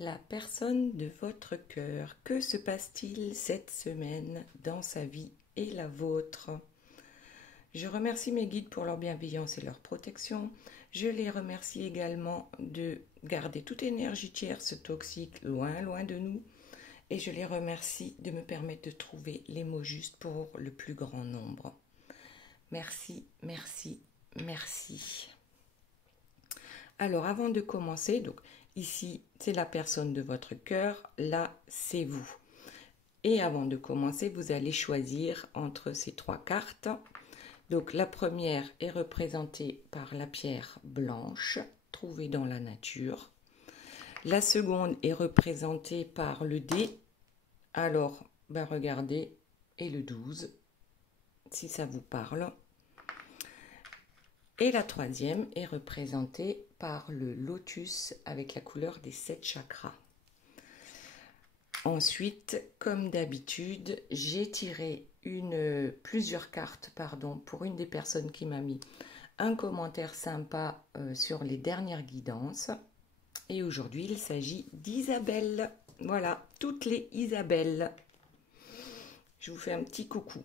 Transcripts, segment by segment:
La personne de votre cœur, que se passe-t-il cette semaine dans sa vie et la vôtre? Je remercie mes guides pour leur bienveillance et leur protection. Je les remercie également de garder toute énergie tierce toxique loin, loin de nous. Et je les remercie de me permettre de trouver les mots justes pour le plus grand nombre. Merci, merci, merci. Alors, avant de commencer, donc ici, c'est la personne de votre cœur, là, c'est vous. Et avant de commencer, vous allez choisir entre ces trois cartes. Donc, la première est représentée par la pierre blanche, trouvée dans la nature. La seconde est représentée par le dé. Alors, regardez, et le 12, si ça vous parle. Et la troisième est représentée par le lotus avec la couleur des 7 chakras. Ensuite, comme d'habitude, j'ai tiré plusieurs cartes pour une des personnes qui m'a mis un commentaire sympa sur les dernières guidances. Et aujourd'hui, il s'agit d'Isabelle. Voilà, toutes les Isabelles. Je vous fais un petit coucou.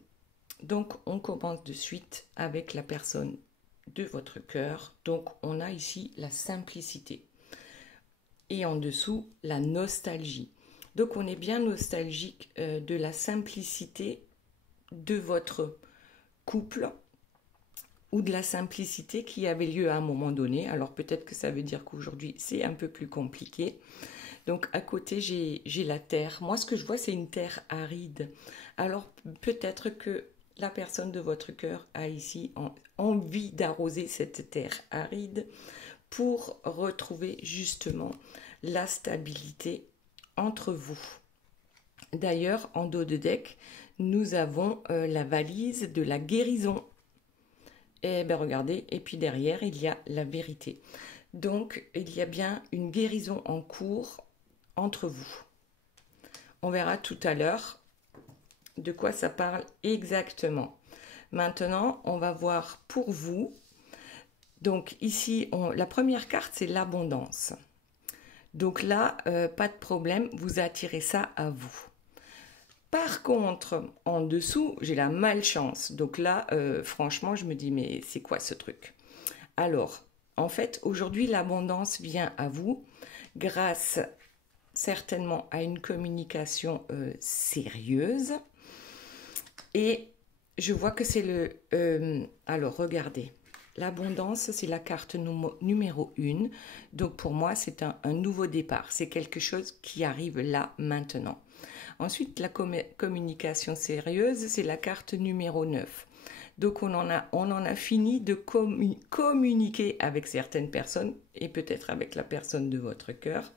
Donc, on commence de suite avec la personne de votre cœur. Donc, on a ici la simplicité. Et en dessous, la nostalgie. Donc, on est bien nostalgique de la simplicité de votre couple ou de la simplicité qui avait lieu à un moment donné. Alors, peut-être que ça veut dire qu'aujourd'hui, c'est un peu plus compliqué. Donc, à côté, j'ai la terre. Moi, ce que je vois, c'est une terre aride. Alors, peut-être que la personne de votre cœur a ici envie d'arroser cette terre aride pour retrouver justement la stabilité entre vous. D'ailleurs, en dos de deck, nous avons la valise de la guérison. Et regardez, et puis derrière, il y a la vérité. Donc, il y a bien une guérison en cours entre vous. On verra tout à l'heure de quoi ça parle exactement. Maintenant, on va voir pour vous. Donc ici, la première carte, c'est l'abondance. Donc là, pas de problème, vous attirez ça à vous. Par contre, en dessous, j'ai la malchance. Donc là, franchement, je me dis, mais c'est quoi ce truc? Alors, en fait, aujourd'hui, l'abondance vient à vous grâce certainement à une communication sérieuse. Et je vois que c'est le... alors, regardez. L'abondance, c'est la carte numéro 1. Donc, pour moi, c'est un nouveau départ. C'est quelque chose qui arrive là, maintenant. Ensuite, la communication sérieuse, c'est la carte numéro 9. Donc, on en a fini de communiquer avec certaines personnes et peut-être avec la personne de votre cœur.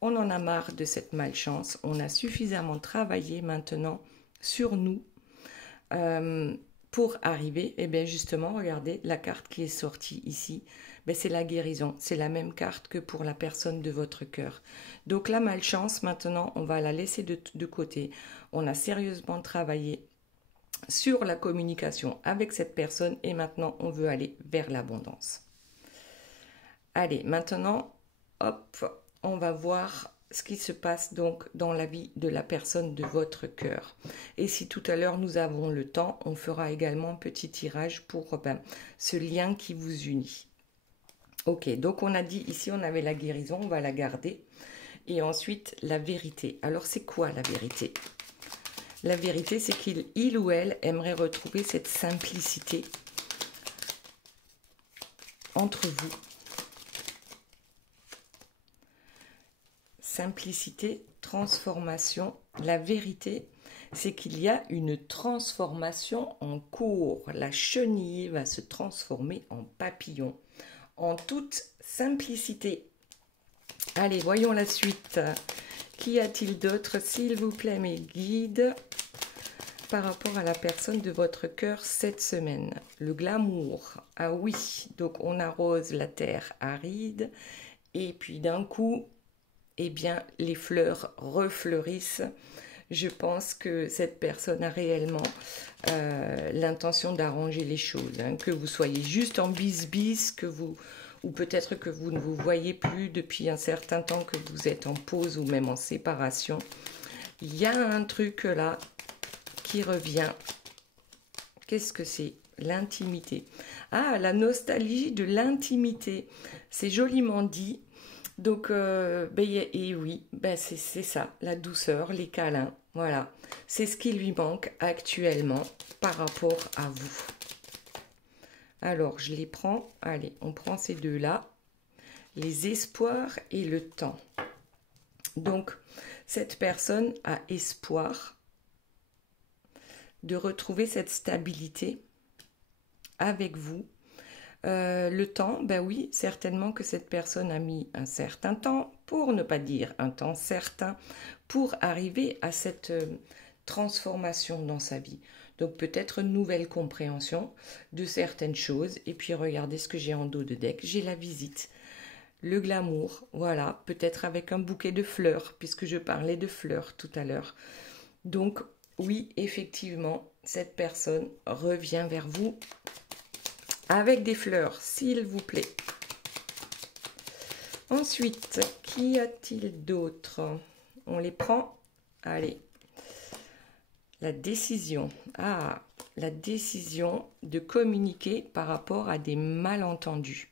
On en a marre de cette malchance. On a suffisamment travaillé maintenant sur nous pour arriver, et bien justement, regardez, la carte qui est sortie ici, c'est la guérison. C'est la même carte que pour la personne de votre cœur. Donc la malchance, maintenant, on va la laisser de côté. On a sérieusement travaillé sur la communication avec cette personne et maintenant, on veut aller vers l'abondance. Allez, maintenant, hop, on va voir ce qui se passe donc dans la vie de la personne de votre cœur. Et si tout à l'heure nous avons le temps, on fera également un petit tirage pour ce lien qui vous unit. Ok, donc on a dit ici on avait la guérison, on va la garder. Et ensuite la vérité. Alors c'est quoi la vérité? La vérité, c'est qu'il ou elle aimerait retrouver cette simplicité entre vous. Simplicité, transformation. La vérité, c'est qu'il y a une transformation en cours. La chenille va se transformer en papillon, en toute simplicité. Allez, voyons la suite. Qu'y a-t-il d'autre, s'il vous plaît, mes guides, par rapport à la personne de votre cœur cette semaine? Le glamour. Ah oui, donc on arrose la terre aride et puis d'un coup, eh bien, les fleurs refleurissent. Je pense que cette personne a réellement l'intention d'arranger les choses. Que vous soyez juste en bis-bis, que vous ou peut-être que vous ne vous voyez plus depuis un certain temps, que vous êtes en pause ou même en séparation. Il y a un truc là qui revient. Qu'est-ce que c'est? L'intimité. Ah, la nostalgie de l'intimité. C'est joliment dit. Donc, et oui, c'est ça, la douceur, les câlins. Voilà, c'est ce qui lui manque actuellement par rapport à vous. Alors, je les prends. Allez, on prend ces deux-là. Les espoirs et le temps. Donc, cette personne a espoir de retrouver cette stabilité avec vous. Le temps, ben oui, certainement que cette personne a mis un certain temps, pour ne pas dire un temps certain, pour arriver à cette transformation dans sa vie. Donc peut-être une nouvelle compréhension de certaines choses. Et puis regardez ce que j'ai en dos de deck. J'ai la visite, le glamour, voilà, peut-être avec un bouquet de fleurs, puisque je parlais de fleurs tout à l'heure. Donc oui, effectivement, cette personne revient vers vous avec des fleurs, s'il vous plaît. Ensuite, qu'y a-t-il d'autre? On les prend. Allez. La décision. Ah, la décision de communiquer par rapport à des malentendus,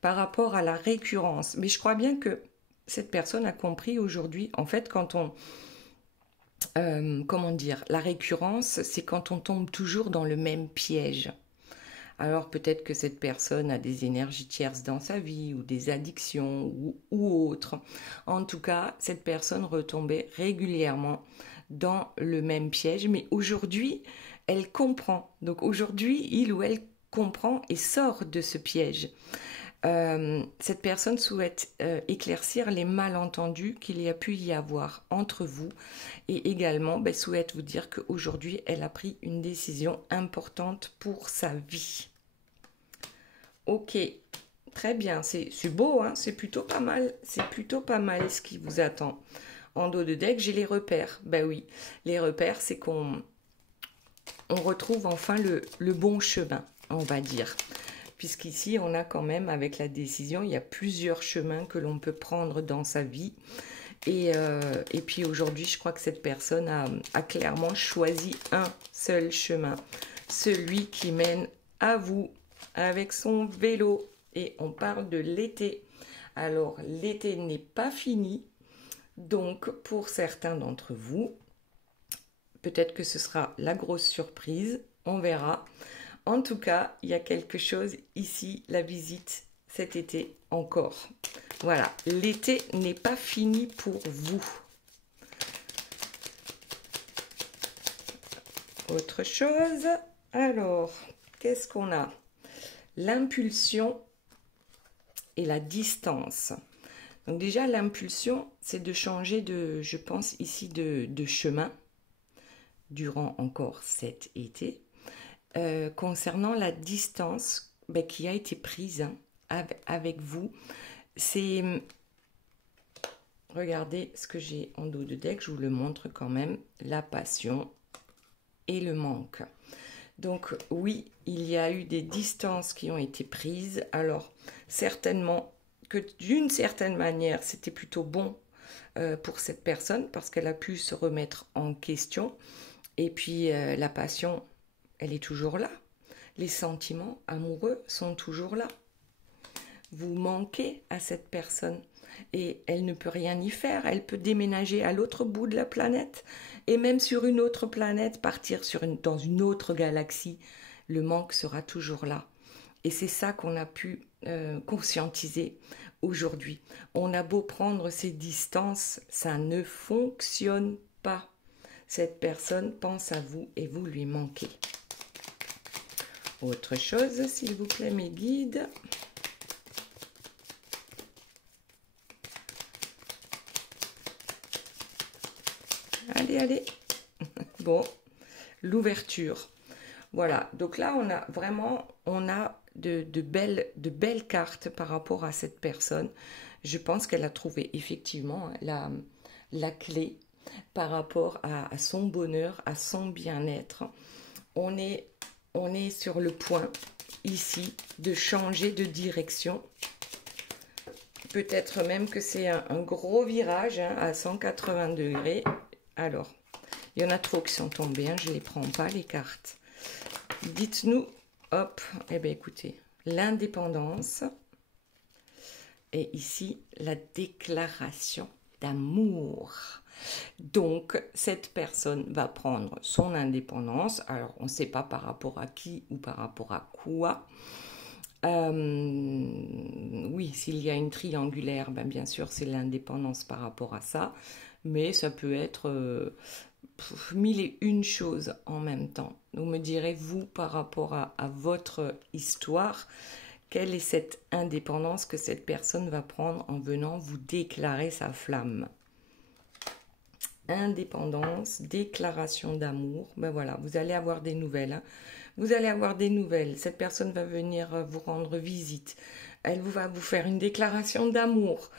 par rapport à la récurrence. Mais je crois bien que cette personne a compris aujourd'hui, en fait, quand on... comment dire? La récurrence, c'est quand on tombe toujours dans le même piège. Alors peut-être que cette personne a des énergies tierces dans sa vie ou des addictions ou autres. En tout cas, cette personne retombait régulièrement dans le même piège. Mais aujourd'hui, elle comprend. Donc aujourd'hui, il ou elle comprend et sort de ce piège. Cette personne souhaite éclaircir les malentendus qu'il y a pu y avoir entre vous et également souhaite vous dire qu'aujourd'hui elle a pris une décision importante pour sa vie. Ok, très bien, c'est beau, hein, c'est plutôt pas mal, ce qui vous attend. En dos de deck, j'ai les repères. Ben oui, les repères, c'est qu'on retrouve enfin le bon chemin, on va dire. Puisqu'ici, on a quand même, avec la décision, il y a plusieurs chemins que l'on peut prendre dans sa vie. Et puis aujourd'hui, je crois que cette personne a clairement choisi un seul chemin. Celui qui mène à vous, avec son vélo. Et on parle de l'été. Alors, l'été n'est pas fini. Donc, pour certains d'entre vous, peut-être que ce sera la grosse surprise. On verra. En tout cas, il y a quelque chose ici, la visite cet été encore. Voilà, l'été n'est pas fini pour vous. Autre chose, alors, qu'est-ce qu'on a? L'impulsion et la distance. Donc déjà, l'impulsion, c'est de changer de, je pense ici, de chemin durant encore cet été. Concernant la distance qui a été prise avec vous, c'est... Regardez ce que j'ai en dos de deck, je vous le montre quand même, la passion et le manque. Donc oui, il y a eu des distances qui ont été prises. Alors certainement que d'une certaine manière, c'était plutôt bon pour cette personne parce qu'elle a pu se remettre en question. Et puis la passion, elle est toujours là. Les sentiments amoureux sont toujours là. Vous manquez à cette personne et elle ne peut rien y faire. Elle peut déménager à l'autre bout de la planète et même sur une autre planète, partir dans une autre galaxie. Le manque sera toujours là. Et c'est ça qu'on a pu conscientiser aujourd'hui. On a beau prendre ces distances, ça ne fonctionne pas. Cette personne pense à vous et vous lui manquez. Autre chose, s'il vous plaît, mes guides. Allez, allez. Bon, l'ouverture. Voilà, donc là, on a de belles cartes par rapport à cette personne. Je pense qu'elle a trouvé effectivement la clé par rapport à son bonheur, à son bien-être. On est sur le point ici de changer de direction. Peut-être même que c'est un gros virage hein, à 180 degrés. Alors, il y en a trop qui sont tombés, hein, je ne les prends pas les cartes. Dites-nous, hop, eh bien écoutez, l'indépendance. Et ici, la déclaration d'amour. Donc, cette personne va prendre son indépendance. Alors, on ne sait pas par rapport à qui ou par rapport à quoi. Oui, s'il y a une triangulaire, ben bien sûr, c'est l'indépendance par rapport à ça. Mais ça peut être mille et une choses en même temps. Vous me direz, vous, par rapport à votre histoire, quelle est cette indépendance que cette personne va prendre en venant vous déclarer sa flamme? Indépendance, déclaration d'amour. Ben voilà, vous allez avoir des nouvelles. Hein. Vous allez avoir des nouvelles. Cette personne va venir vous rendre visite. Elle va vous faire une déclaration d'amour.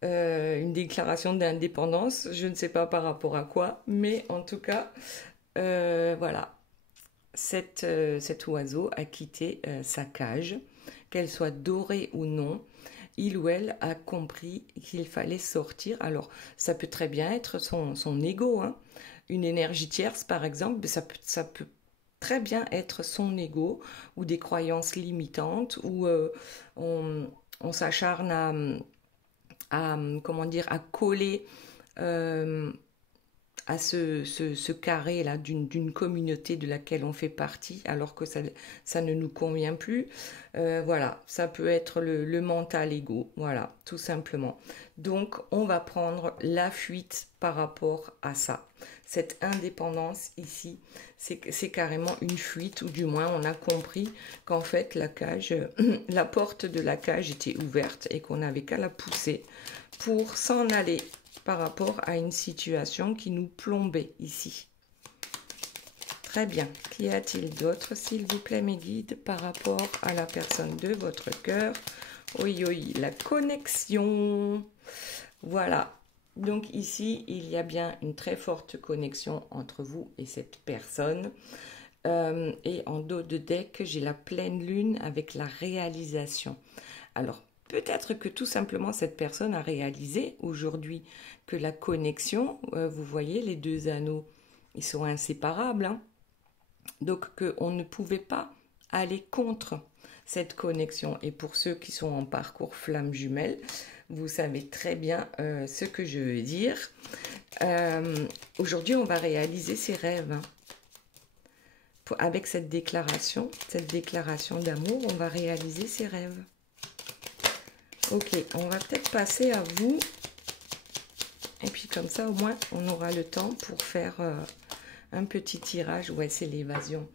Une déclaration d'indépendance. Je ne sais pas par rapport à quoi. Mais en tout cas, voilà. Cet oiseau a quitté sa cage. Qu'elle soit dorée ou non, il ou elle a compris qu'il fallait sortir. Alors, ça peut très bien être son ego, hein. Une énergie tierce, par exemple, mais ça peut très bien être son ego ou des croyances limitantes où on s'acharne comment dire, à coller à ce carré-là d'une communauté de laquelle on fait partie, alors que ça ne nous convient plus. Voilà, ça peut être le mental égo, voilà, tout simplement. Donc, on va prendre la fuite par rapport à ça. Cette indépendance ici, c'est carrément une fuite, ou du moins on a compris qu'en fait la cage, la porte de la cage était ouverte et qu'on n'avait qu'à la pousser pour s'en aller par rapport à une situation qui nous plombait ici. Très bien. Qu'y a-t-il d'autre, s'il vous plaît, mes guides, par rapport à la personne de votre cœur? Oui, oui, la connexion. Voilà. Donc ici, il y a bien une très forte connexion entre vous et cette personne. Et en dos de deck, j'ai la pleine lune avec la réalisation. Alors, peut-être que tout simplement cette personne a réalisé aujourd'hui que la connexion, vous voyez les deux anneaux, ils sont inséparables. Hein. Donc qu'on ne pouvait pas aller contre cette connexion. Et pour ceux qui sont en parcours flamme jumelle, vous savez très bien ce que je veux dire. Aujourd'hui, on va réaliser ses rêves. Hein. Avec cette déclaration d'amour, on va réaliser ses rêves. Ok, on va peut-être passer à vous. Et puis comme ça, au moins, on aura le temps pour faire un petit tirage. Ouais, c'est l'évasion.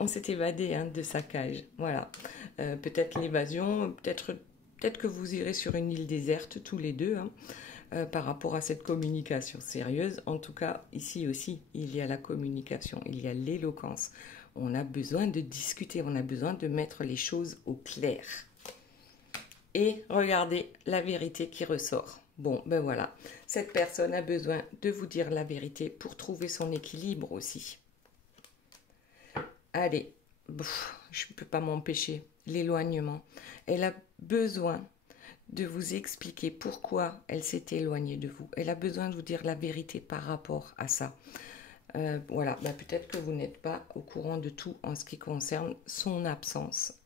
On s'est évadé hein, de sa cage. Voilà. Peut-être l'évasion, peut-être que vous irez sur une île déserte tous les deux hein, par rapport à cette communication sérieuse. En tout cas, ici aussi, il y a la communication, il y a l'éloquence. On a besoin de discuter, on a besoin de mettre les choses au clair. Et regardez la vérité qui ressort. Bon, ben voilà. Cette personne a besoin de vous dire la vérité pour trouver son équilibre aussi. Allez, je ne peux pas m'empêcher. L'éloignement. Elle a besoin de vous expliquer pourquoi elle s'est éloignée de vous. Elle a besoin de vous dire la vérité par rapport à ça. Voilà, ben peut-être que vous n'êtes pas au courant de tout en ce qui concerne son absence,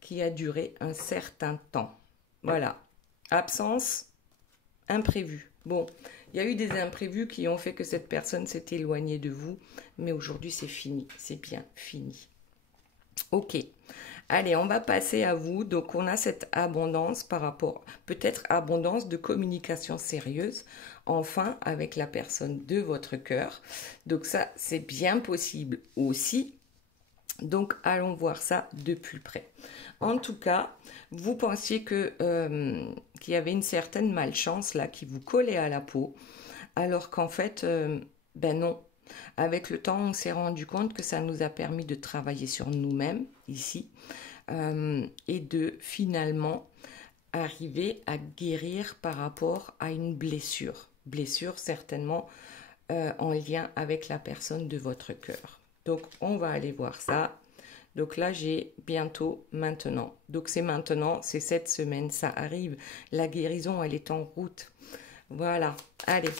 qui a duré un certain temps. Voilà. Absence imprévue. Bon, il y a eu des imprévus qui ont fait que cette personne s'est éloignée de vous, mais aujourd'hui c'est fini, c'est bien fini. Ok, allez, on va passer à vous. Donc on a cette abondance par rapport, peut-être abondance de communication sérieuse, enfin avec la personne de votre cœur. Donc ça, c'est bien possible aussi. Donc, allons voir ça de plus près. En tout cas, vous pensiez qu'il y avait une certaine malchance là qui vous collait à la peau, alors qu'en fait, ben non. Avec le temps, on s'est rendu compte que ça nous a permis de travailler sur nous-mêmes ici et de finalement arriver à guérir par rapport à une blessure. Blessure certainement en lien avec la personne de votre cœur. Donc, on va aller voir ça Donc là, j'ai bientôt maintenant. Donc c'est maintenant, c'est cette semaine, ça arrive. La guérison, elle est en route. Voilà, allez.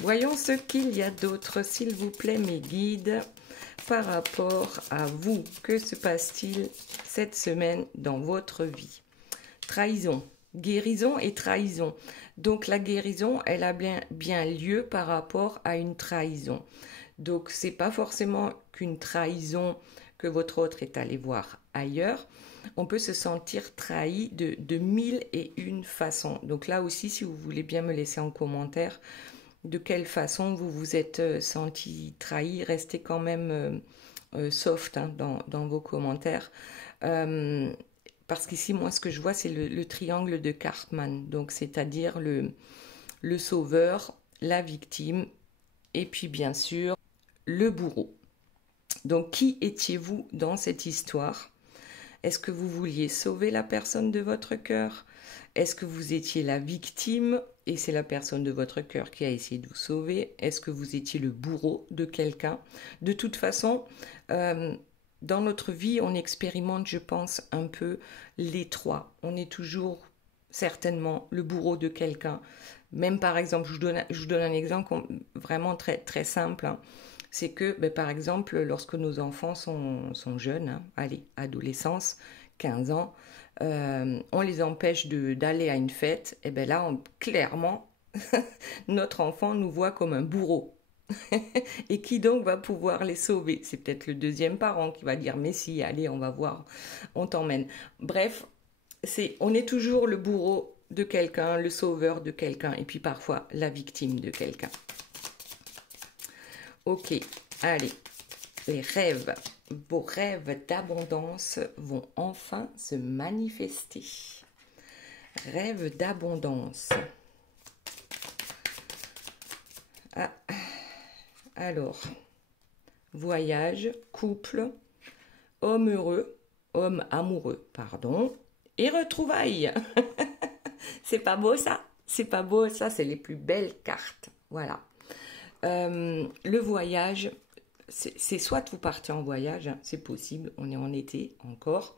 Voyons ce qu'il y a d'autre, s'il vous plaît, mes guides, par rapport à vous. Que se passe-t-il cette semaine dans votre vie? Trahison, guérison et trahison. Donc la guérison, elle a bien lieu par rapport à une trahison. Donc c'est pas forcément qu'une trahison que votre autre est allé voir ailleurs. On peut se sentir trahi de mille et une façons. Donc là aussi, si vous voulez bien me laisser en commentaire de quelle façon vous vous êtes senti trahi, restez quand même soft hein, dans vos commentaires. Parce qu'ici, moi, ce que je vois, c'est le triangle de Cartman. Donc, c'est-à-dire le sauveur, la victime, et puis, bien sûr, le bourreau. Donc, qui étiez-vous dans cette histoire? Est-ce que vous vouliez sauver la personne de votre cœur? Est-ce que vous étiez la victime et c'est la personne de votre cœur qui a essayé de vous sauver? Est-ce que vous étiez le bourreau de quelqu'un? De toute façon, dans notre vie, on expérimente, je pense, un peu les trois. On est toujours certainement le bourreau de quelqu'un. Même par exemple, je vous donne un exemple vraiment très, très simple. Hein. C'est que, par exemple, lorsque nos enfants sont jeunes, hein, allez, adolescence, 15 ans, on les empêche d'aller à une fête, et bien là, clairement, notre enfant nous voit comme un bourreau. Et qui donc va pouvoir les sauver? C'est peut-être le deuxième parent qui va dire mais si, allez, on va voir, on t'emmène. Bref, on est toujours le bourreau de quelqu'un, le sauveur de quelqu'un et puis parfois la victime de quelqu'un. Ok, allez, les rêves, vos rêves d'abondance vont enfin se manifester. Rêves d'abondance. Ah. Alors, voyage, couple, homme amoureux, pardon, et retrouvailles. C'est pas beau ça? C'est pas beau ça, c'est les plus belles cartes. Voilà. Le voyage, c'est soit vous partez en voyage, hein, c'est possible, on est en été encore,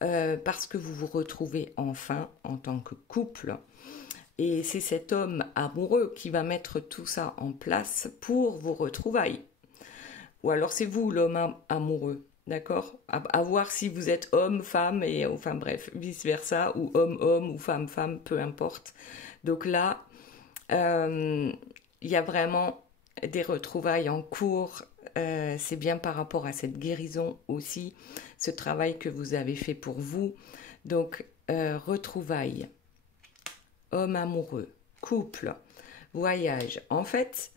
parce que vous vous retrouvez enfin en tant que couple. Et c'est cet homme amoureux qui va mettre tout ça en place pour vos retrouvailles. Ou alors c'est vous l'homme amoureux, d'accord? À voir si vous êtes homme, femme, et enfin bref, vice-versa, ou homme, ou femme, peu importe. Donc là, il y a vraiment des retrouvailles en cours. C'est bien par rapport à cette guérison aussi, ce travail que vous avez fait pour vous. Donc, retrouvailles. Homme amoureux, couple, voyage. En fait,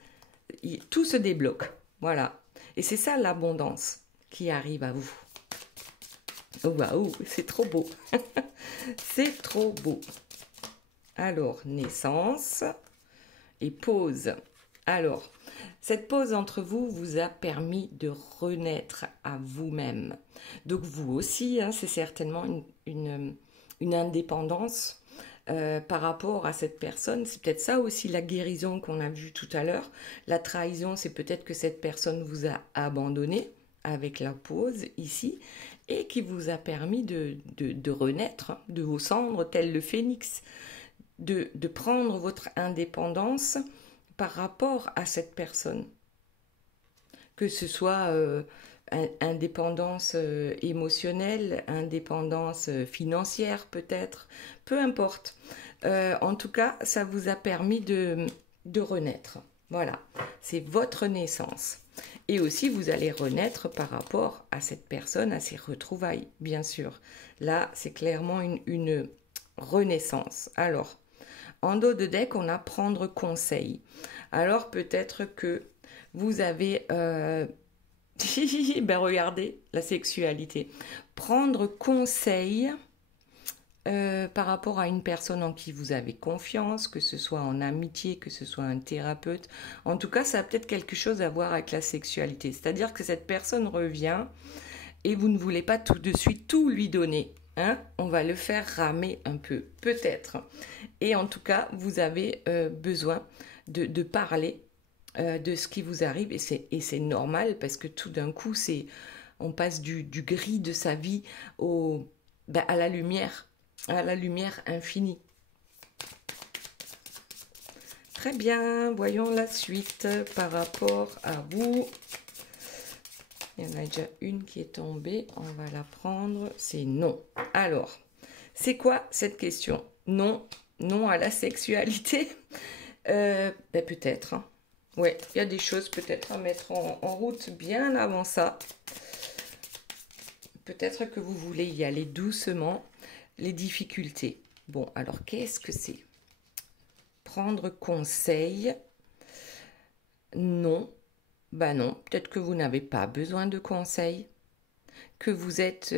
tout se débloque. Voilà. Et c'est ça l'abondance qui arrive à vous. Waouh, c'est trop beau. C'est trop beau. Alors, naissance et pause. Alors, cette pause entre vous vous a permis de renaître à vous-même. Donc, vous aussi, hein, c'est certainement une indépendance. Par rapport à cette personne, c'est peut-être ça aussi la guérison qu'on a vue tout à l'heure. La trahison, c'est peut-être que cette personne vous a abandonné avec la pause ici et qui vous a permis de renaître de vos cendres tel le phénix, de prendre votre indépendance par rapport à cette personne. Que ce soit indépendance émotionnelle, indépendance financière peut-être, peu importe. En tout cas, ça vous a permis de renaître. Voilà, c'est votre naissance. Et aussi, vous allez renaître par rapport à cette personne, à ses retrouvailles, bien sûr. Là, c'est clairement une renaissance. Alors, en dos de deck, on a prendre conseil. Alors, peut-être que vous avez... ben regardez, la sexualité. Prendre conseil par rapport à une personne en qui vous avez confiance, que ce soit en amitié, que ce soit un thérapeute. En tout cas, ça a peut-être quelque chose à voir avec la sexualité. C'est-à-dire que cette personne revient et vous ne voulez pas tout de suite tout lui donner. Hein? On va le faire ramer un peu, peut-être. Et en tout cas, vous avez besoin de parler de ce qui vous arrive et c'est normal parce que tout d'un coup c'est On passe du gris de sa vie à la lumière infinie. Très bien, voyons la suite par rapport à vous. Il y en a déjà une qui est tombée, on va la prendre, c'est non. Alors, c'est quoi cette question? Non, non à la sexualité? Peut-être. Hein. Ouais, il y a des choses peut-être à mettre en route bien avant ça. Peut-être que vous voulez y aller doucement. Les difficultés. Bon, alors qu'est-ce que c'est? Prendre conseil? Non. Ben non, peut-être que vous n'avez pas besoin de conseils. Que vous êtes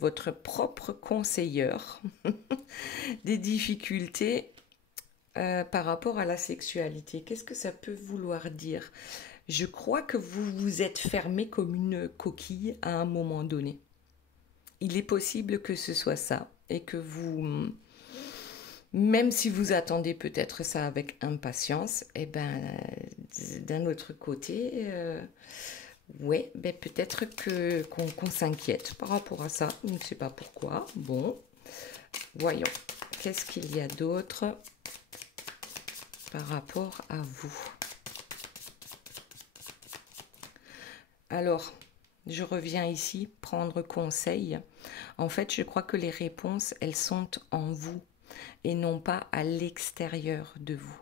votre propre conseilleur. Des difficultés par rapport à la sexualité. Qu'est-ce que ça peut vouloir dire? Je crois que vous vous êtes fermé comme une coquille à un moment donné. Il est possible que ce soit ça et que vous, même si vous attendez peut-être ça avec impatience, eh ben, d'un autre côté, ouais, ben peut-être qu'on s'inquiète par rapport à ça. Je ne sais pas pourquoi. Bon, voyons. Qu'est-ce qu'il y a d'autre par rapport à vous? Alors, je reviens ici, prendre conseil. En fait, je crois que les réponses, elles sont en vous et non pas à l'extérieur de vous.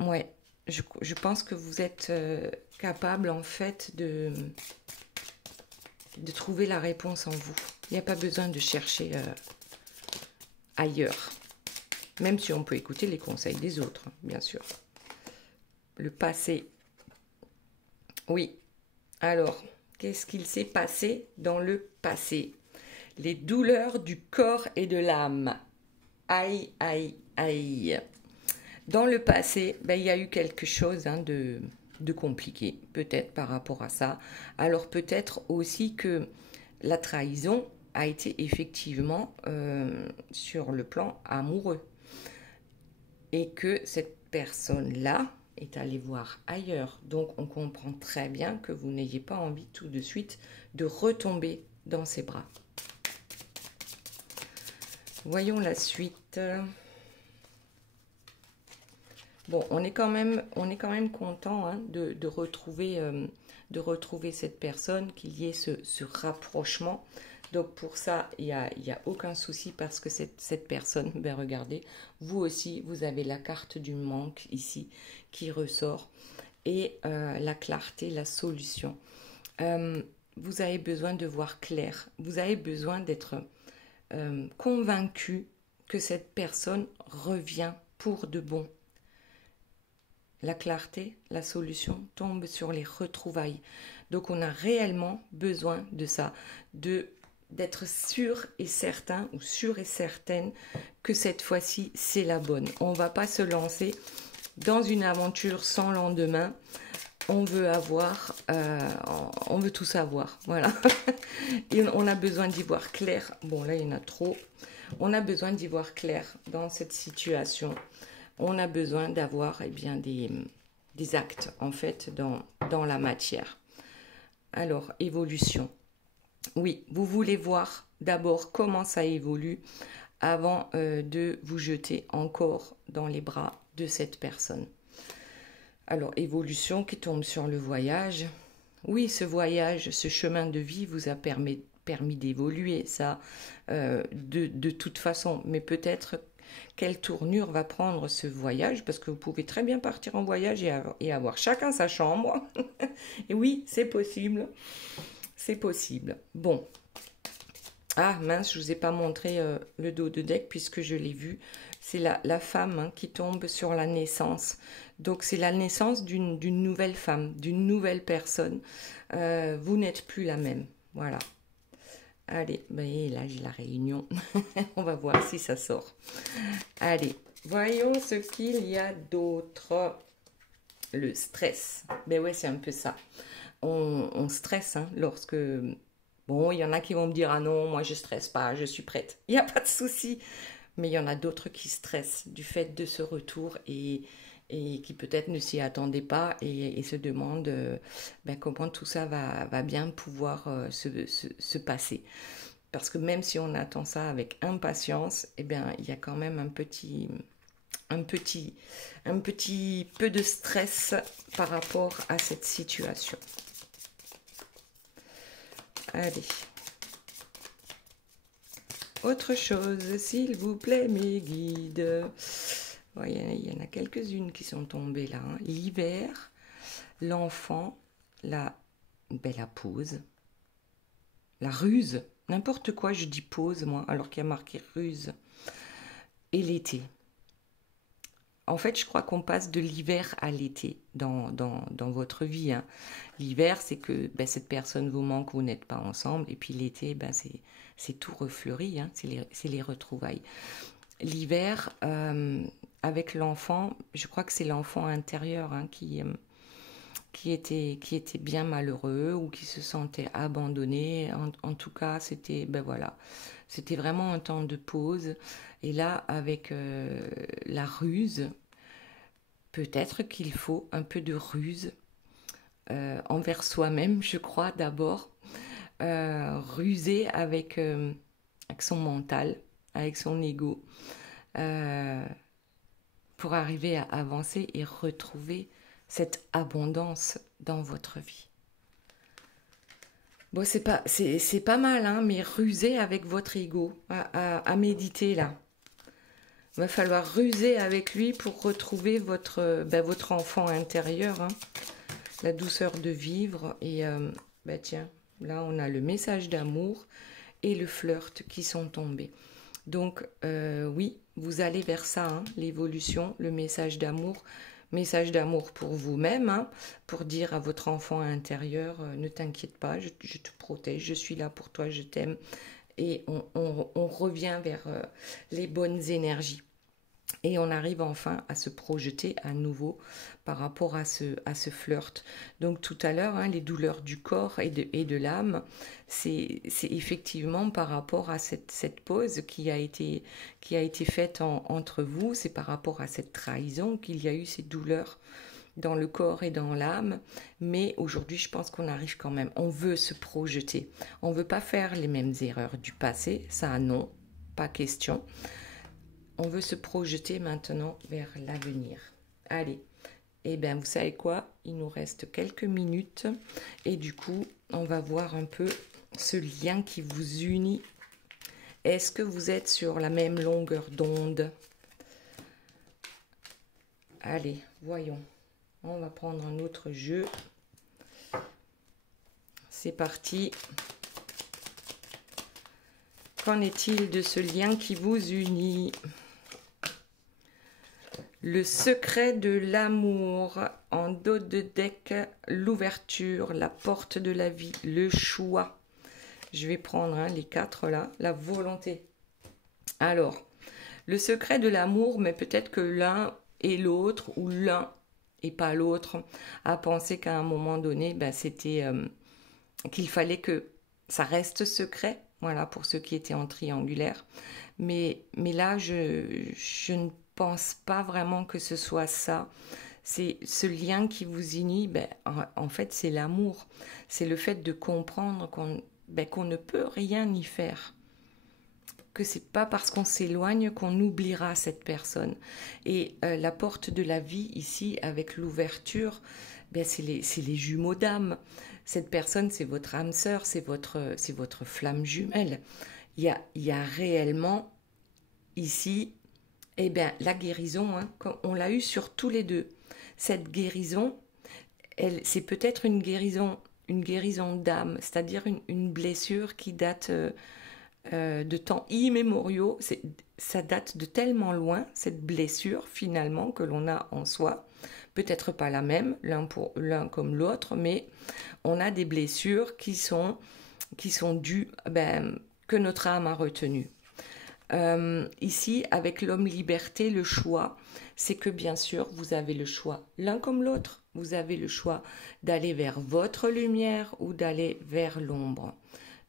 Ouais, je pense que vous êtes capable, en fait, de trouver la réponse en vous. Il n'y a pas besoin de chercher ailleurs. Même si on peut écouter les conseils des autres, bien sûr. Le passé. Oui. Alors, qu'est-ce qu'il s'est passé dans le passé? Les douleurs du corps et de l'âme. Aïe, aïe, aïe. Dans le passé, il y a eu quelque chose de compliqué, peut-être par rapport à ça. Alors peut-être aussi que la trahison a été effectivement sur le plan amoureux. Et que cette personne-là est allée voir ailleurs. Donc on comprend très bien que vous n'ayez pas envie tout de suite de retomber dans ses bras. Voyons la suite. Bon, on est quand même content hein, de retrouver cette personne, qu'il y ait ce rapprochement. Donc pour ça, il y a aucun souci parce que cette personne, ben regardez, vous aussi, vous avez la carte du manque ici qui ressort et la clarté, la solution. Vous avez besoin de voir clair, vous avez besoin d'être convaincu que cette personne revient pour de bon. La clarté, la solution tombe sur les retrouvailles. Donc on a réellement besoin de ça, d'être sûr et certain ou sûre et certaine que cette fois-ci c'est la bonne. On ne va pas se lancer dans une aventure sans lendemain. On veut on veut tout savoir, voilà. Et on a besoin d'y voir clair. Bon là il y en a trop. On a besoin d'y voir clair dans cette situation. On a besoin d'avoir des actes en fait dans la matière. Alors évolution. Oui, vous voulez voir d'abord comment ça évolue avant de vous jeter encore dans les bras de cette personne. Alors, évolution qui tombe sur le voyage. Oui, ce voyage, ce chemin de vie vous a permis d'évoluer, ça, de toute façon. Mais peut-être quelle tournure va prendre ce voyage, parce que vous pouvez très bien partir en voyage et avoir chacun sa chambre. Et oui, c'est possible. C'est possible. Bon. Ah mince, je ne vous ai pas montré le dos de deck puisque je l'ai vu. C'est la femme hein, qui tombe sur la naissance. Donc c'est la naissance d'une nouvelle femme, d'une nouvelle personne. Vous n'êtes plus la même. Voilà. Allez, là j'ai la réunion. On va voir si ça sort. Allez, voyons ce qu'il y a d'autre. Le stress. Ben ouais, c'est un peu ça. On stresse hein, lorsque... Bon, il y en a qui vont me dire « Ah non, moi je stresse pas, je suis prête. » Il n'y a pas de souci. Mais il y en a d'autres qui stressent du fait de ce retour et et qui peut-être ne s'y attendait pas et se demande comment tout ça va bien pouvoir se passer. Parce que même si on attend ça avec impatience, eh bien, il y a quand même un petit, un petit peu de stress par rapport à cette situation. Allez. Autre chose, s'il vous plaît, mes guides. Bon, il y en a quelques-unes qui sont tombées là. Hein. L'hiver, l'enfant, la pause, la ruse, n'importe quoi, je dis pause, moi, alors qu'il y a marqué ruse. Et l'été. En fait, je crois qu'on passe de l'hiver à l'été dans votre vie. Hein. L'hiver, c'est que cette personne vous manque, vous n'êtes pas ensemble. Et puis l'été, c'est tout refleuri, hein, c'est les retrouvailles. L'hiver, avec l'enfant, je crois que c'est l'enfant intérieur hein, qui était bien malheureux ou qui se sentait abandonné. En tout cas, c'était c'était vraiment un temps de pause. Et là, avec la ruse, peut-être qu'il faut un peu de ruse envers soi-même, je crois, d'abord. Ruser avec son mental, avec son ego, pour arriver à avancer et retrouver cette abondance dans votre vie. Bon, c'est pas mal, hein, mais ruser avec votre ego, à méditer là. Il va falloir ruser avec lui pour retrouver votre enfant intérieur, hein, la douceur de vivre. Et tiens, là on a le message d'amour et le flirt qui sont tombés. Donc oui, vous allez vers ça, hein, l'évolution, le message d'amour pour vous-même, hein, pour dire à votre enfant intérieur, ne t'inquiète pas, je te protège, je suis là pour toi, je t'aime. Et on revient vers les bonnes énergies. Et on arrive enfin à se projeter à nouveau par rapport à ce flirt. Donc tout à l'heure, hein, les douleurs du corps et de l'âme, c'est effectivement par rapport à cette pause qui a été faite entre vous, c'est par rapport à cette trahison qu'il y a eu ces douleurs dans le corps et dans l'âme. Mais aujourd'hui, je pense qu'on arrive quand même. On veut se projeter. On ne veut pas faire les mêmes erreurs du passé. Ça, non, pas question. On veut se projeter maintenant vers l'avenir. Allez, et bien vous savez quoi? Il nous reste quelques minutes et du coup, on va voir un peu ce lien qui vous unit. Est-ce que vous êtes sur la même longueur d'onde? Allez, voyons. On va prendre un autre jeu. C'est parti. Qu'en est-il de ce lien qui vous unit? Le secret de l'amour, en dos de deck, l'ouverture, la porte de la vie, le choix. Je vais prendre les 4 là, la volonté. Alors, le secret de l'amour, mais peut-être que l'un et l'autre, ou l'un et pas l'autre, a pensé qu'à un moment donné, c'était qu'il fallait que ça reste secret, voilà, pour ceux qui étaient en triangulaire. Mais là, je ne pense pas vraiment que ce soit ça. C'est ce lien qui vous unit, en fait, c'est l'amour. C'est le fait de comprendre qu'on ne peut rien y faire. Que c'est pas parce qu'on s'éloigne qu'on oubliera cette personne. Et la porte de la vie ici, avec l'ouverture, c'est les jumeaux d'âme. Cette personne, c'est votre âme sœur, c'est votre flamme jumelle. Il y a réellement ici la guérison, hein, on l'a eu sur tous les deux. Cette guérison, c'est peut-être une guérison d'âme, c'est-à-dire une blessure qui date de temps immémoriaux. Ça date de tellement loin, cette blessure finalement que l'on a en soi. Peut-être pas la même, l'un comme l'autre, mais on a des blessures qui sont dues, que notre âme a retenues. Ici, avec l'homme liberté, le choix, c'est que bien sûr, vous avez le choix, l'un comme l'autre. Vous avez le choix d'aller vers votre lumière ou d'aller vers l'ombre.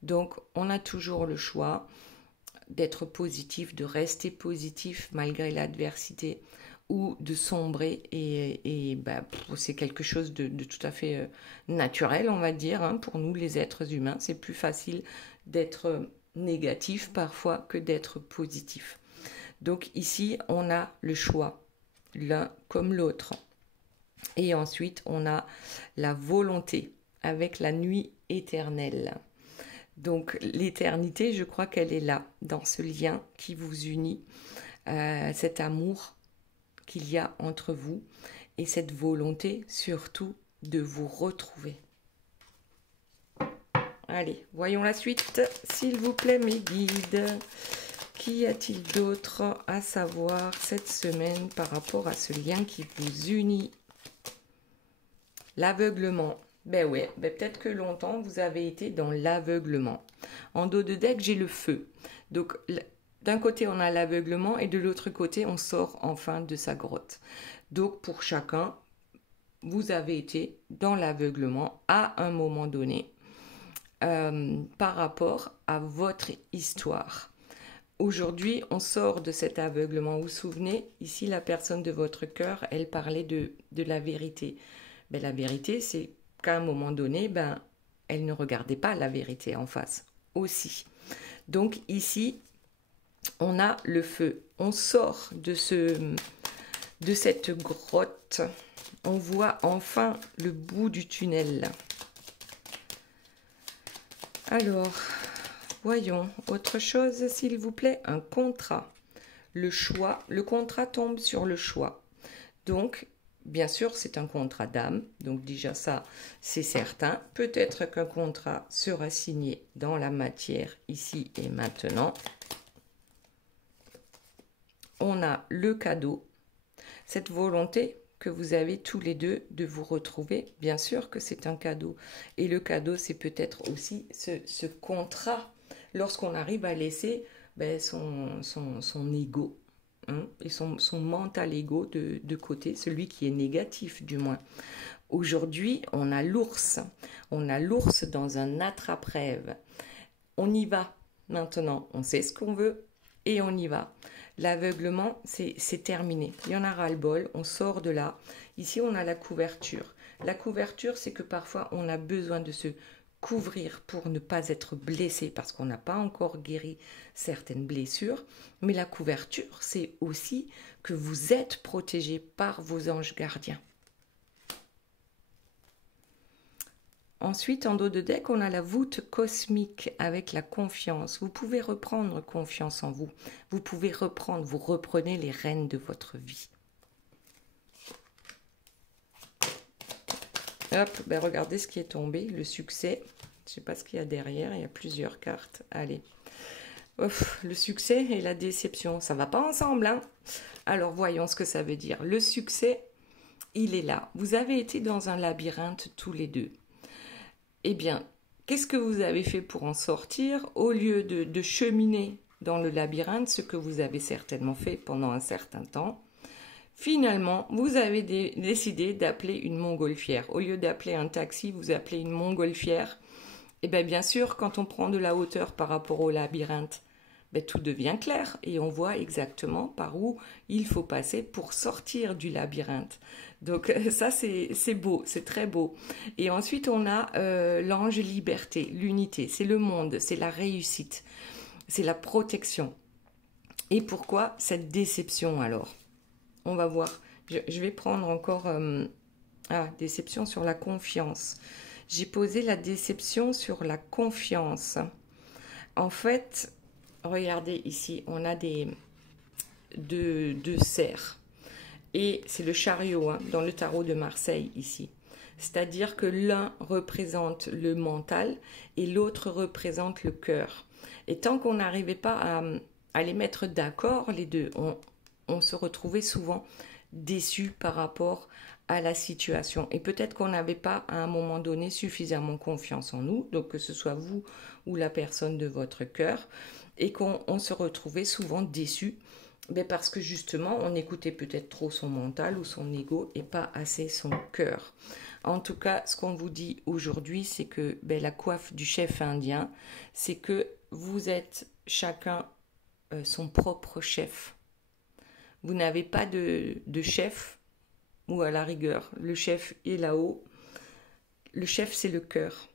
Donc, on a toujours le choix d'être positif, de rester positif malgré l'adversité, ou de sombrer et bah, c'est quelque chose de tout à fait naturel, on va dire, hein, pour nous les êtres humains. C'est plus facile d'être négatif parfois que d'être positif. Donc ici, on a le choix, l'un comme l'autre. Et ensuite, on a la volonté avec la nuit éternelle. Donc l'éternité, je crois qu'elle est là, dans ce lien qui vous unit, cet amour qu'il y a entre vous et cette volonté surtout de vous retrouver. Allez, voyons la suite, s'il vous plaît mes guides. Qu'y a-t-il d'autre à savoir cette semaine par rapport à ce lien qui vous unit? L'aveuglement. Ben ouais, ben peut-être que longtemps vous avez été dans l'aveuglement. En dos de deck, j'ai le feu. Donc d'un côté, on a l'aveuglement et de l'autre côté, on sort enfin de sa grotte. Donc pour chacun, vous avez été dans l'aveuglement à un moment donné par rapport à votre histoire. Aujourd'hui, on sort de cet aveuglement. Vous vous souvenez, ici, la personne de votre cœur, elle parlait de la vérité. Ben, la vérité, c'est qu'à un moment donné, ben, elle ne regardait pas la vérité en face aussi. Donc ici, on a le feu. On sort de cette grotte. On voit enfin le bout du tunnel. Alors, voyons, autre chose s'il vous plaît, un contrat. Le choix, le contrat tombe sur le choix. Donc, bien sûr, c'est un contrat d'âme, donc déjà ça, c'est certain. Peut-être qu'un contrat sera signé dans la matière ici et maintenant. On a le cadeau, cette volonté que vous avez tous les deux de vous retrouver, bien sûr que c'est un cadeau. Et le cadeau, c'est peut-être aussi ce contrat, lorsqu'on arrive à laisser son ego, hein, et son mental ego de côté, celui qui est négatif du moins. Aujourd'hui, on a l'ours dans un attrape-rêve. On y va maintenant, on sait ce qu'on veut et on y va. L'aveuglement, c'est terminé. Il y en a ras-le-bol, on sort de là. Ici, on a la couverture. La couverture, c'est que parfois, on a besoin de se couvrir pour ne pas être blessé parce qu'on n'a pas encore guéri certaines blessures. Mais la couverture, c'est aussi que vous êtes protégé par vos anges gardiens. Ensuite, en dos de deck, on a la voûte cosmique avec la confiance. Vous pouvez reprendre confiance en vous. Vous pouvez vous reprenez les rênes de votre vie. Hop, ben regardez ce qui est tombé, le succès. Je ne sais pas ce qu'il y a derrière, il y a plusieurs cartes. Allez. Ouf, le succès et la déception, ça ne va pas ensemble, hein? Alors, voyons ce que ça veut dire. Le succès, il est là. Vous avez été dans un labyrinthe tous les deux. Eh bien, qu'est-ce que vous avez fait pour en sortir? Au lieu de cheminer dans le labyrinthe, ce que vous avez certainement fait pendant un certain temps, finalement, vous avez décidé d'appeler une montgolfière. Au lieu d'appeler un taxi, vous appelez une montgolfière. Et bien sûr, quand on prend de la hauteur par rapport au labyrinthe, tout devient clair et on voit exactement par où il faut passer pour sortir du labyrinthe. Donc ça, c'est beau, c'est très beau. Et ensuite, on a l'ange liberté, l'unité. C'est le monde, c'est la réussite, c'est la protection. Et pourquoi cette déception alors? On va voir. Je vais prendre encore déception sur la confiance. J'ai posé la déception sur la confiance. En fait, regardez ici, on a deux cerfs. Et c'est le chariot, hein, dans le tarot de Marseille ici. C'est-à-dire que l'un représente le mental et l'autre représente le cœur. Et tant qu'on n'arrivait pas à les mettre d'accord, les deux, on se retrouvait souvent déçus par rapport à la situation. Et peut-être qu'on n'avait pas à un moment donné suffisamment confiance en nous, donc que ce soit vous ou la personne de votre cœur, et qu'on se retrouvait souvent déçus parce que justement on écoutait peut-être trop son mental ou son ego et pas assez son cœur. En tout cas, ce qu'on vous dit aujourd'hui, c'est que la coiffe du chef indien, c'est que vous êtes chacun son propre chef. Vous n'avez pas de chef, ou à la rigueur, le chef est là-haut. Le chef, c'est le cœur.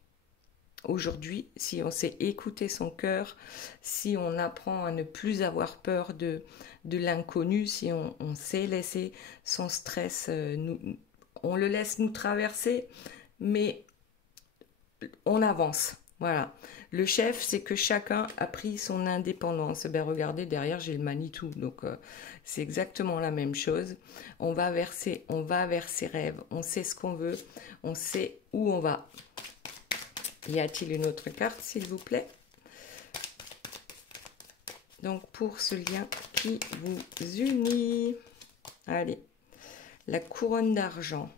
Aujourd'hui, si on sait écouter son cœur, si on apprend à ne plus avoir peur de l'inconnu, si on sait laisser son stress, on le laisse nous traverser, mais on avance. Voilà. Le chef, c'est que chacun a pris son indépendance. Ben regardez, derrière, j'ai le Manitou. Donc, c'est exactement la même chose. On va vers ses rêves. On sait ce qu'on veut. On sait où on va. Y a-t-il une autre carte, s'il vous plaît? Donc, pour ce lien qui vous unit. Allez. La couronne d'argent.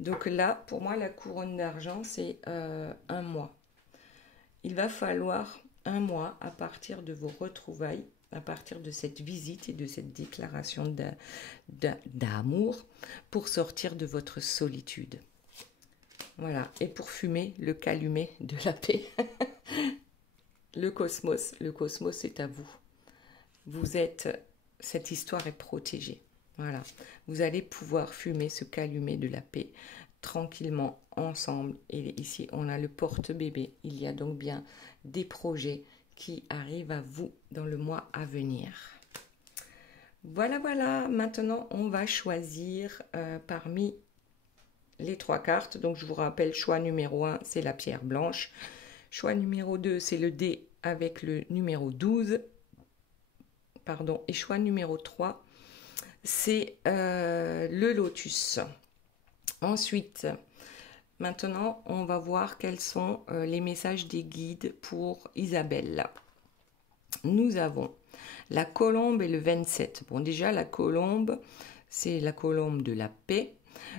Donc là, pour moi, la couronne d'argent, c'est un mois. Il va falloir un mois à partir de vos retrouvailles, à partir de cette visite et de cette déclaration d'amour pour sortir de votre solitude. Voilà, et pour fumer le calumet de la paix. Le cosmos est à vous. Vous êtes, cette histoire est protégée. Voilà, vous allez pouvoir fumer ce calumet de la paix tranquillement ensemble. Et ici, on a le porte-bébé. Il y a donc bien des projets qui arrivent à vous dans le mois à venir. Voilà, voilà. Maintenant, on va choisir parmi les 3 cartes. Donc, je vous rappelle, choix numéro 1, c'est la pierre blanche. Choix numéro 2, c'est le dé avec le numéro 12. Pardon. Et choix numéro 3, c'est le lotus. Ensuite, maintenant, on va voir quels sont les messages des guides pour Isabelle. Nous avons la colombe et le 27. Bon, déjà, la colombe, c'est la colombe de la paix.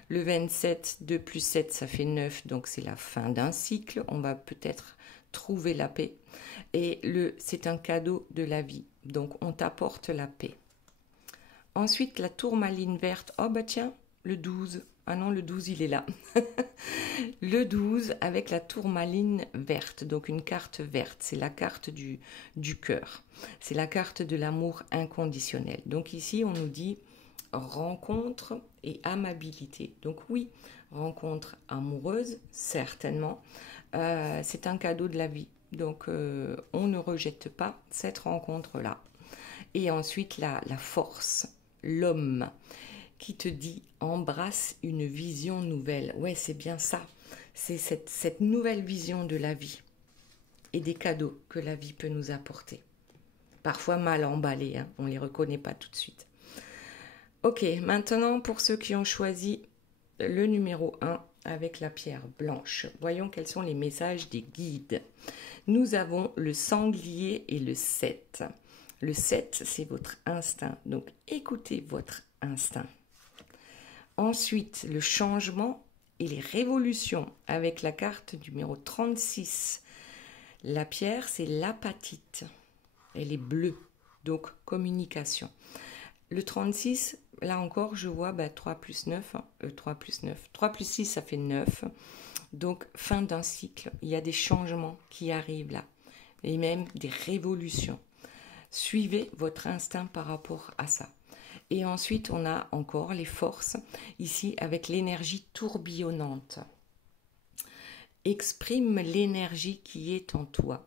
Le 27, 2 plus 7, ça fait 9, donc c'est la fin d'un cycle. On va peut-être trouver la paix. Et c'est un cadeau de la vie, donc on t'apporte la paix. Ensuite, la tourmaline verte. Oh bah tiens, le 12. Ah non, le 12, il est là. Le 12 avec la tourmaline verte, donc une carte verte. C'est la carte du cœur. C'est la carte de l'amour inconditionnel. Donc ici, on nous dit rencontre et amabilité. Donc oui, rencontre amoureuse, certainement. C'est un cadeau de la vie. Donc on ne rejette pas cette rencontre-là. Et ensuite, la force, l'homme qui te dit embrasse une vision nouvelle. Ouais, c'est bien ça. C'est cette nouvelle vision de la vie et des cadeaux que la vie peut nous apporter. Parfois mal emballés, hein, on ne les reconnaît pas tout de suite. Ok, maintenant pour ceux qui ont choisi le numéro 1 avec la pierre blanche, voyons quels sont les messages des guides. Nous avons le sanglier et le 7. Le 7, c'est votre instinct, donc écoutez votre instinct. Ensuite, le changement et les révolutions avec la carte numéro 36. La pierre, c'est l'apatite. Elle est bleue, donc communication. Le 36, là encore, je vois 3 plus 9, 3 plus 9. 3 plus 6, ça fait 9. Donc, fin d'un cycle. Il y a des changements qui arrivent là. Et même des révolutions. Suivez votre instinct par rapport à ça. Et ensuite, on a encore les forces, ici, avec l'énergie tourbillonnante. Exprime l'énergie qui est en toi.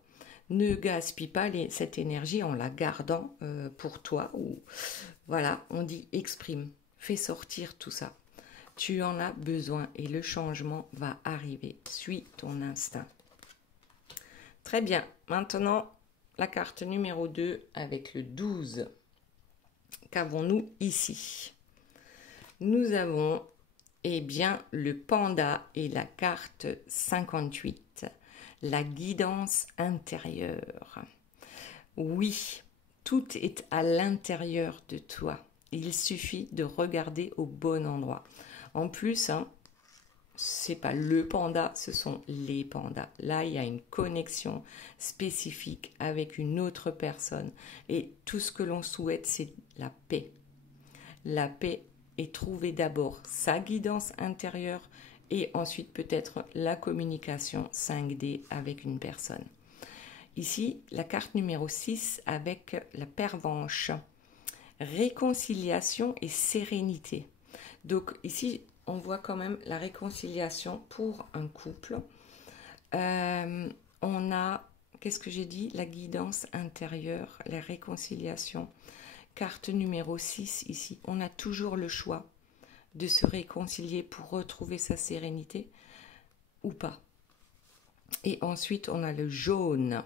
Ne gaspille pas cette énergie en la gardant pour toi. Voilà, on dit exprime, fais sortir tout ça. Tu en as besoin et le changement va arriver. Suis ton instinct. Très bien, maintenant, la carte numéro 2 avec le 12. Qu'avons-nous ici? Nous avons le panda et la carte 58, la guidance intérieure. Oui, tout est à l'intérieur de toi. Il suffit de regarder au bon endroit. En plus, c'est pas le panda, ce sont les pandas. Là, il y a une connexion spécifique avec une autre personne. Et tout ce que l'on souhaite, c'est la paix. La paix est trouver d'abord sa guidance intérieure et ensuite peut-être la communication 5D avec une personne. Ici, la carte numéro 6 avec la pervenche. réconciliation et sérénité. Donc ici, on voit quand même la réconciliation pour un couple. On a, qu'est-ce que j'ai dit? La guidance intérieure, la réconciliation. Carte numéro 6 ici. On a toujours le choix de se réconcilier pour retrouver sa sérénité ou pas. Et ensuite, on a le jaune.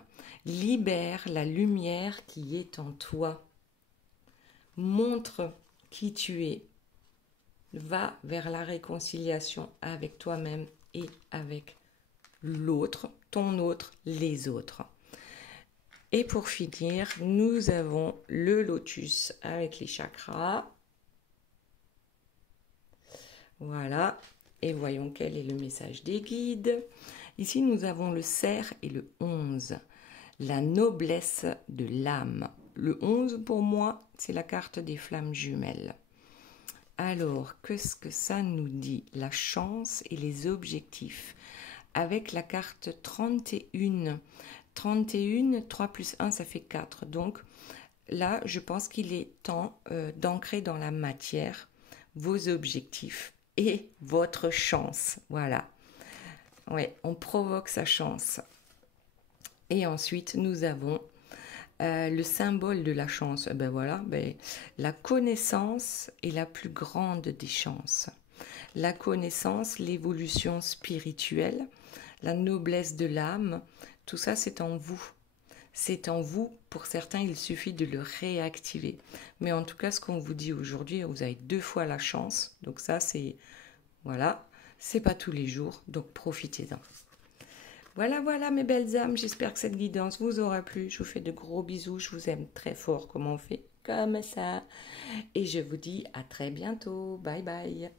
Libère la lumière qui est en toi. Montre qui tu es. Va vers la réconciliation avec toi-même et avec l'autre, ton autre, les autres. Et pour finir, nous avons le lotus avec les chakras. Voilà. Et voyons quel est le message des guides. Ici, nous avons le cerf et le 11. La noblesse de l'âme. Le 11, pour moi, c'est la carte des flammes jumelles. Alors, qu'est-ce que ça nous dit? La chance et les objectifs. Avec la carte 31. 31, 3 plus 1, ça fait 4. Donc, là, je pense qu'il est temps d'ancrer dans la matière vos objectifs et votre chance. Voilà. Ouais, on provoque sa chance. Et ensuite, nous avons le symbole de la chance. Ben voilà, la connaissance est la plus grande des chances. La connaissance, l'évolution spirituelle, la noblesse de l'âme, tout ça c'est en vous. C'est en vous. Pour certains, il suffit de le réactiver. Mais en tout cas, ce qu'on vous dit aujourd'hui, vous avez 2 fois la chance. Donc ça, c'est... Voilà, c'est pas tous les jours. Donc profitez-en. Voilà mes belles âmes, j'espère que cette guidance vous aura plu. Je vous fais de gros bisous, je vous aime très fort comme on fait comme ça. Et je vous dis à très bientôt. Bye bye.